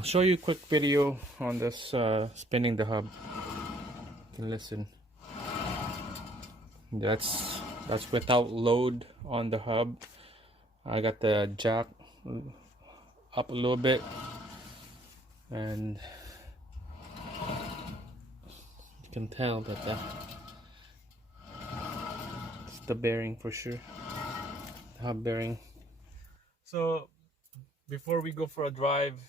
I'll show you a quick video on this spinning the hub. You can listen. That's without load on the hub. I got the jack up a little bit, and you can tell that it's the bearing for sure, the hub bearing. So before we go for a drive,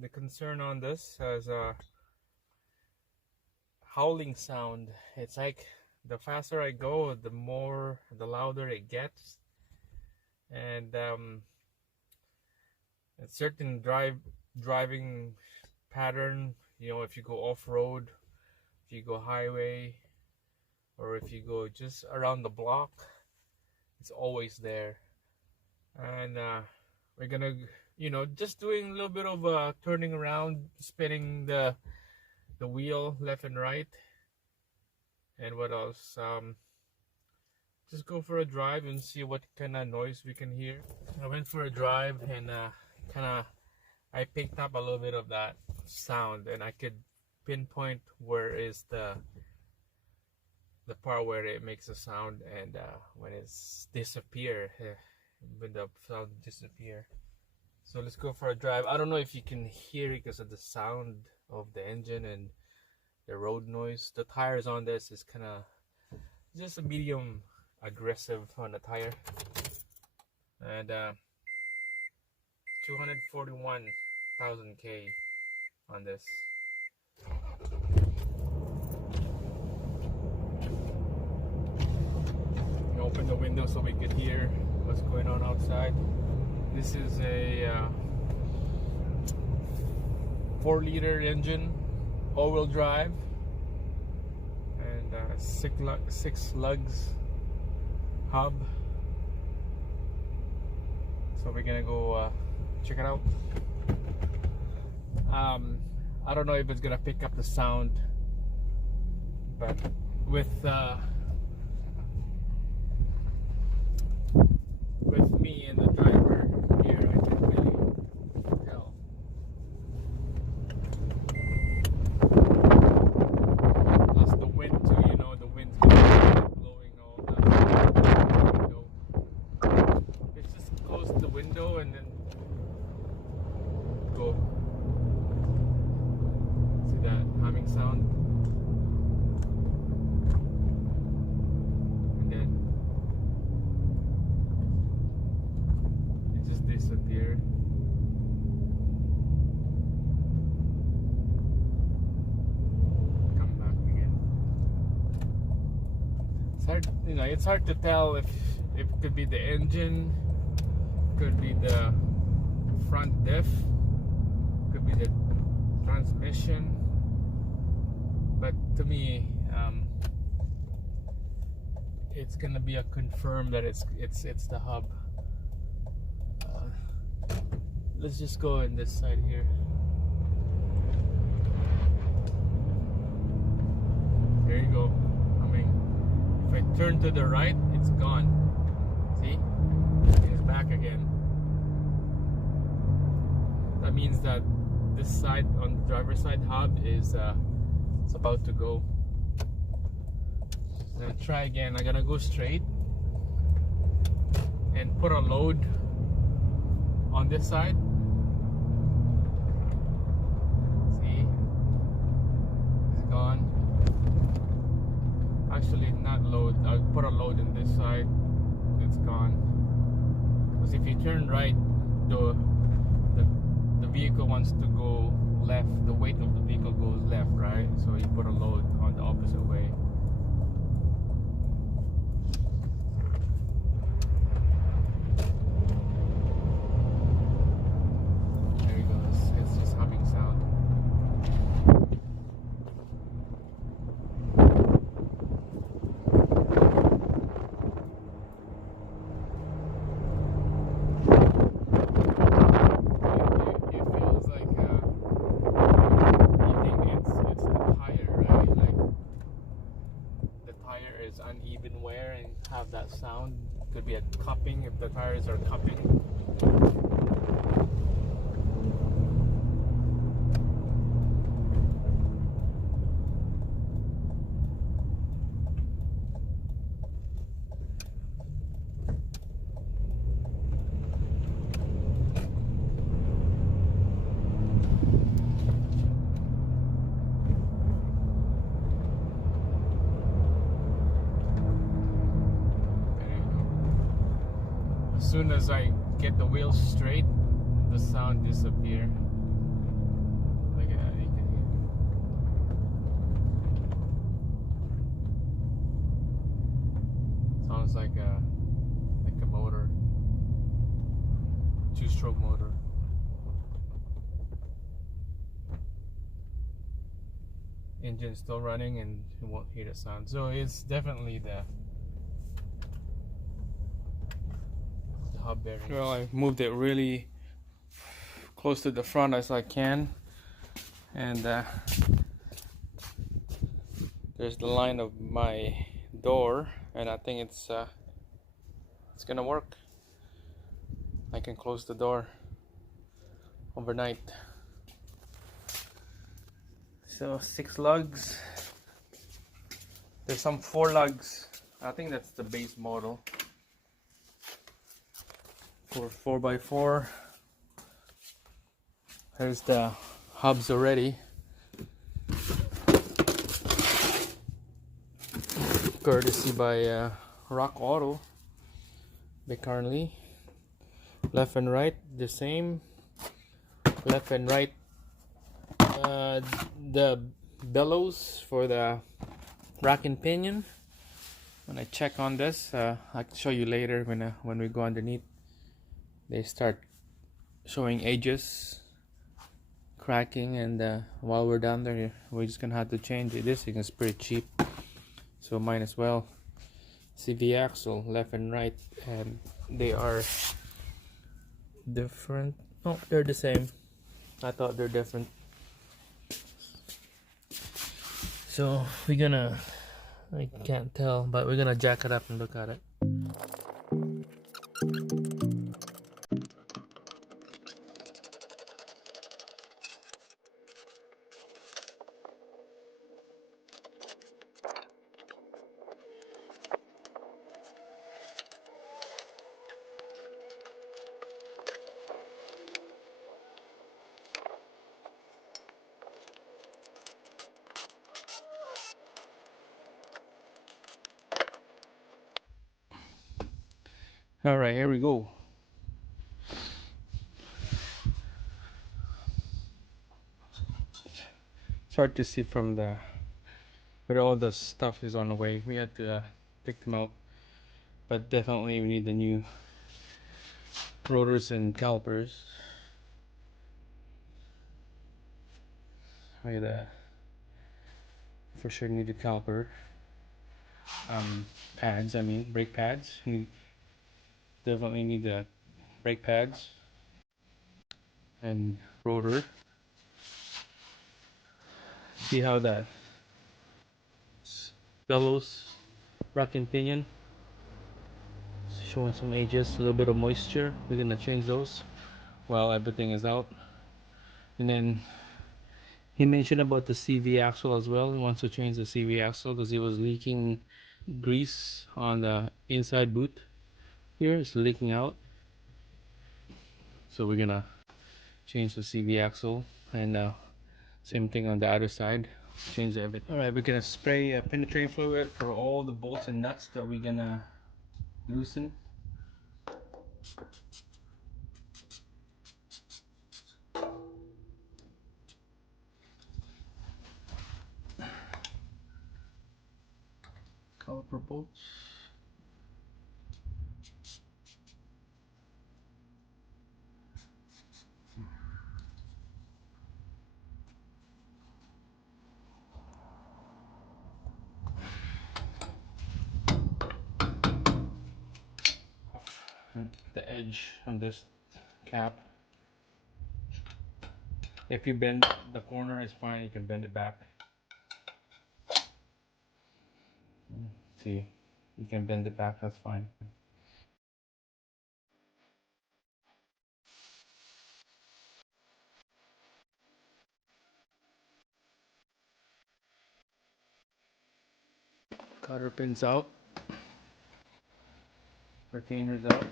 the concern on this has a howling sound. It's like the faster I go, the louder it gets, and a certain driving pattern, you know, if you go off-road, if you go highway, or if you go just around the block, it's always there. And we're gonna, you know, just doing a little bit of turning around, spinning the wheel left and right. And what else? Just go for a drive and see what kind of noise we can hear. I went for a drive and I picked up a little bit of that sound, and I could pinpoint where is the part where it makes a sound, and when it's disappear, when the sound disappear. So let's go for a drive. I don't know if you can hear it because of the sound of the engine and the road noise. The tires on this is kind of just a medium aggressive on the tire, and 241,000 K on this. You open the window so we could hear what's going on outside. This is a 4-liter engine, all-wheel drive, and 6 lugs hub. So we're gonna go check it out. I don't know if it's gonna pick up the sound, but with me and the driver here, I can really tell. Plus the wind too, you know, the wind's gonna be blowing all that window. Let's just close the window and then go. See that humming sound? And then it just disappeared. Come back again. It's hard, you know, it's hard to tell if it could be the engine, could be the front diff, could be the transmission, but to me, it's gonna be a confirm that it's the hub. Let's just go in this side here. There you go. I mean, if I turn to the right, it's gone. See? It's back again. That means that this side, on the driver's side hub, is it's about to go. I'm gonna try again. I'm gonna go straight and put a load on this side. See? It's gone. Actually, not load. I'll put a load in this side. It's gone. Because if you turn right, the vehicle wants to go left. The weight of the vehicle goes left, right? So you put a load on the opposite way. There you go. It's just humming sound. Uneven wear and have that sound. Could be a cupping if the tires are cupping. soon as I get the wheels straight, the sound disappear. Look at that, you can hear. Sounds like a motor, two-stroke motor. Engine still running and you won't hear the sound. So it's definitely the hub bearing. Well, I moved it really close to the front as I can, and there's the line of my door, and I think it's gonna work. I can close the door overnight. So 6 lugs. There's some 4 lugs. I think that's the base model for 4x4. There's the hubs already. Courtesy by Rock Auto. They currently left and right the same. Left and right. The bellows for the rack and pinion. When I check on this, I can show you later when we go underneath. They start showing edges, cracking, and while we're down there, we're just gonna have to change it. This thing is pretty cheap, so might as well. CV axle, left and right, and they are different. Oh, they're the same. I thought they're different. So we're gonna, I can't tell, but we're gonna jack it up and look at it. All right, here we go. It's hard to see from the where all the stuff is on the way. We had to take them out, but definitely we need the new rotors and calipers. We for sure need a caliper. Pads, I mean brake pads. We definitely need the brake pads and rotor. See how that bellows, rack and pinion, showing some edges, a little bit of moisture. We're gonna change those while everything is out. And then he mentioned about the CV axle as well. He wants to change the CV axle because he was leaking grease on the inside boot. Here it's leaking out, so we're gonna change the CV axle, and same thing on the other side. Change everything. All right, we're gonna spray penetrating fluid for all the bolts and nuts that we're gonna loosen. Caliper bolts. The edge on this cap. If you bend the corner, it's fine. You can bend it back. See, you can bend it back. That's fine. Cotter pins out. Retainer's out.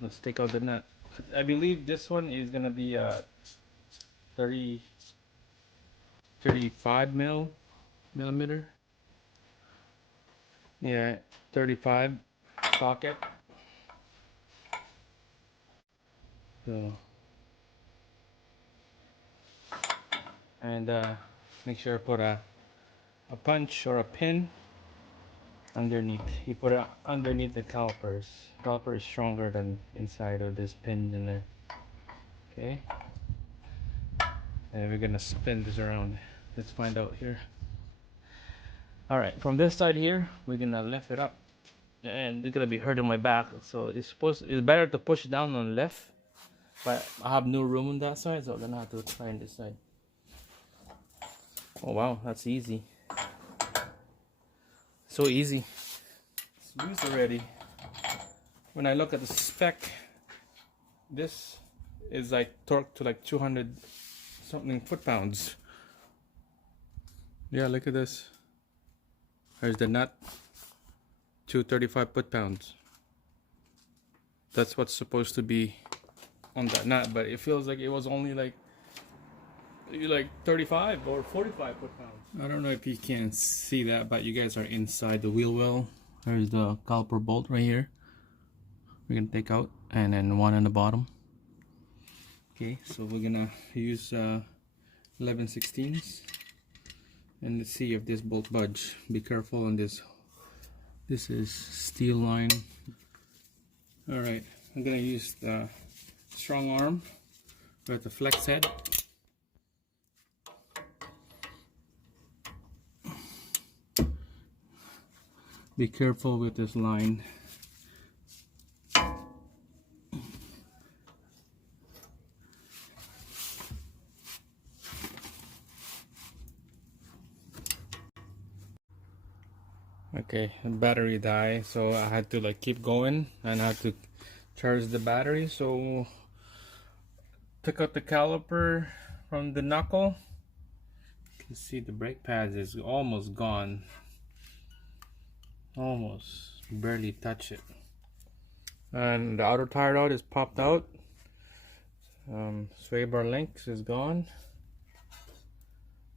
Let's take out the nut. I believe this one is gonna be 30, 35 millimeter. Yeah, 35 socket. So, and make sure to put a punch or a pin underneath. You put it underneath the calipers. Caliper is stronger than inside of this pin in there. Okay, and we're gonna spin this around. Let's find out here. All right, from this side here, we're gonna lift it up, and it's gonna be hurting my back. So it's better to push down on the left, but I have no room on that side, so I'm gonna have to try on this side. Oh wow, that's easy. So easy. It's used already. When I look at the spec, this is like torque to like 200 something foot-pounds. Yeah, look at this. There's the nut. 235 foot-pounds. That's what's supposed to be on that nut, but it feels like it was only like 35 or 45 foot-pounds. I don't know if you can see that, but you guys are inside the wheel well. There's the caliper bolt right here. We're gonna take out, and then one on the bottom. Okay, so we're gonna use 11/16, and let's see if this bolt budge. Be careful on this. This is steel line. All right, I'm gonna use the strong arm with the flex head. Be careful with this line. Okay, the battery died, so I had to like keep going, and I had to charge the battery. So took out the caliper from the knuckle. You can see the brake pads is almost gone. Almost barely touch it. And the outer tire rod is popped out. Sway bar links is gone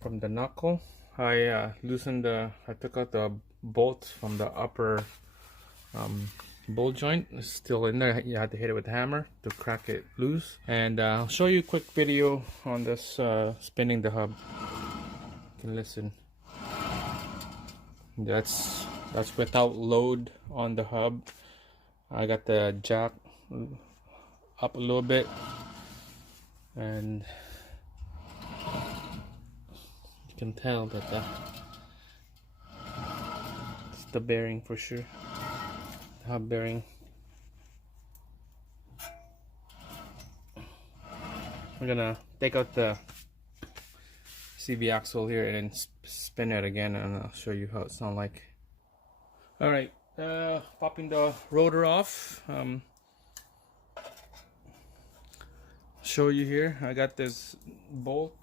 from the knuckle. I took out the bolt from the upper bolt joint. It's still in there. You had to hit it with a hammer to crack it loose. And I'll show you a quick video on this spinning the hub. You can listen. That's without load on the hub. I got the jack up a little bit, and you can tell that it's the bearing for sure. The hub bearing. We're gonna take out the CV axle here and then spin it again, and I'll show you how it sounds like. All right, popping the rotor off. Show you here. I got this bolt.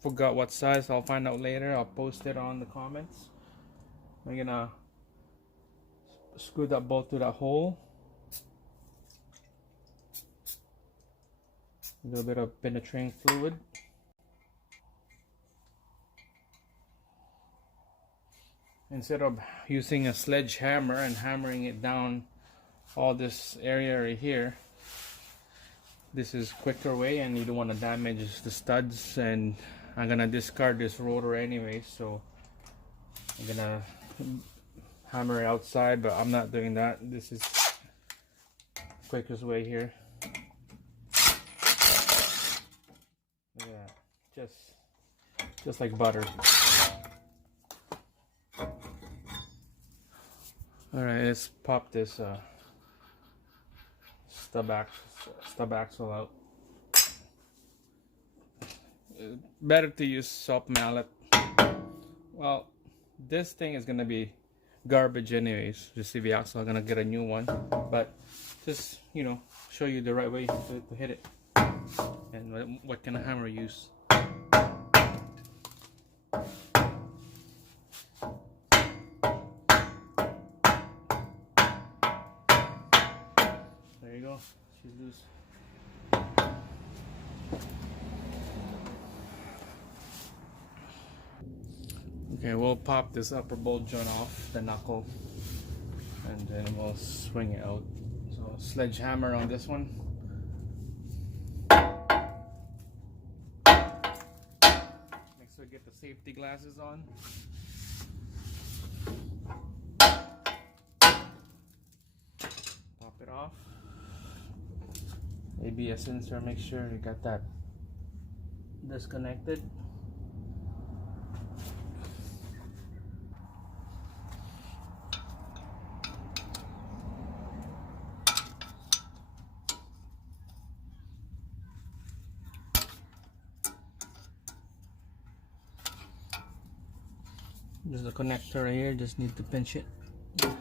Forgot what size. I'll find out later. I'll post it on the comments. I'm gonna screw that bolt to that hole. A little bit of penetrating fluid. Instead of using a sledgehammer and hammering it down all this area right here, this is quicker way, and you don't want to damage the studs. And I'm gonna discard this rotor anyway, so I'm gonna hammer it outside, but I'm not doing that. This is quickest way here. Look at that. Just like butter. Alright, let's pop this stub axle out. Better to use soft mallet. Well, this thing is gonna be garbage anyways. The CV axle, I'm gonna get a new one, but just, you know, show you the right way to hit it and what kind of hammer use. There you go. She's loose. Okay, we'll pop this upper bolt joint off the knuckle, and then we'll swing it out. So sledgehammer on this one. also get the safety glasses on. Pop it off. ABS sensor, make sure you got that disconnected. There's the connector right here, just need to pinch it,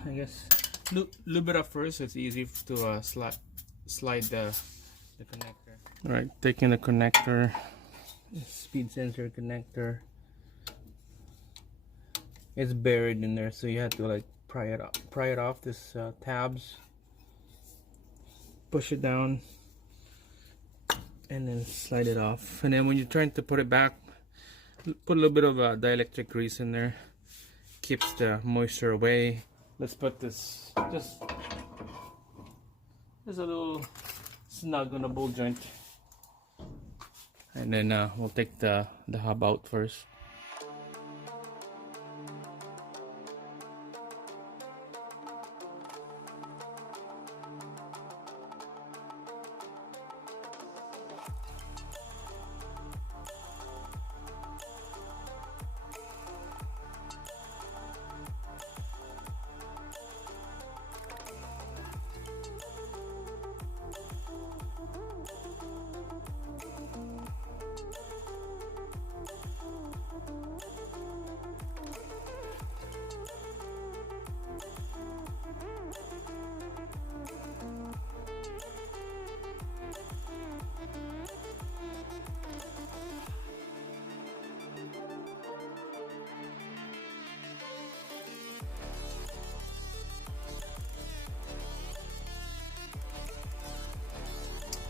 I guess. Little bit up first, so it's easy to slide the connector. Alright, taking the connector, speed sensor connector. It's buried in there, so you have to like pry it off this tabs. Push it down and then slide it off. And then when you're trying to put it back, put a little bit of dielectric grease in there. Keeps the moisture away. Let's put this just a little snug on the ball joint, and then we'll take the hub out first.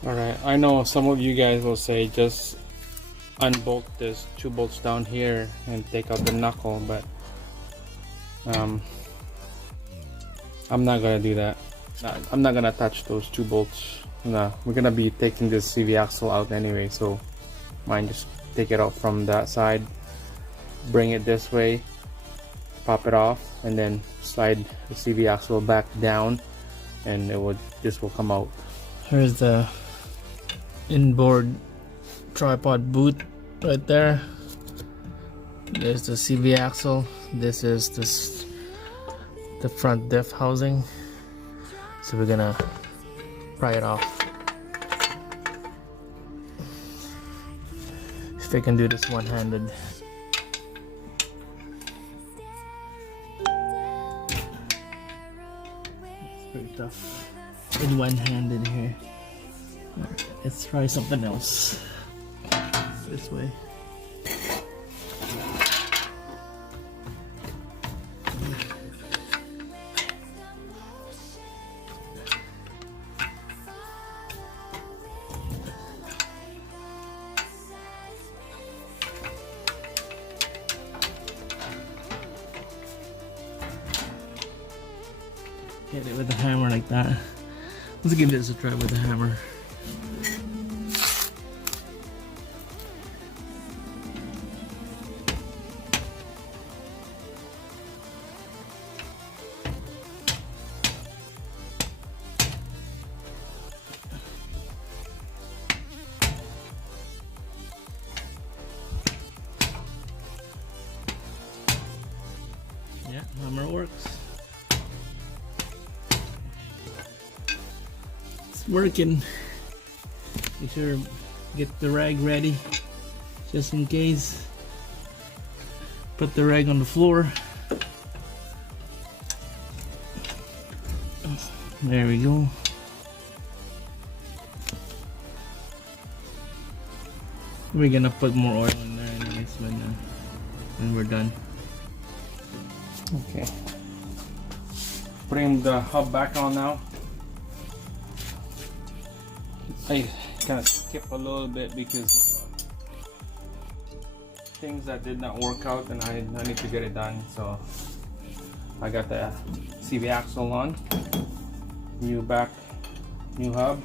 Alright, I know some of you guys will say just unbolt this 2 bolts down here and take out the knuckle, but I'm not gonna do that. I'm not gonna touch those 2 bolts. No, we're gonna be taking this CV axle out anyway, so mine just take it out from that side, bring it this way, pop it off, and then slide the CV axle back down, and this will come out. Here's the inboard tripod boot right there. There's the CV axle. This is the front diff housing. So we're gonna pry it off. If I can do this one-handed. It's pretty tough with one-handed here. Alright, let's try something else. This way. Hit it with a hammer like that. Let's give this a try with a hammer. Yeah, hammer works. It's working. Be sure to get the rag ready just in case. Put the rag on the floor. There we go. We're gonna put more oil in there anyways when we're done. Okay. Putting the hub back on now. I kind of skip a little bit because of things that did not work out, and I need to get it done. So I got the CV axle on, new hub.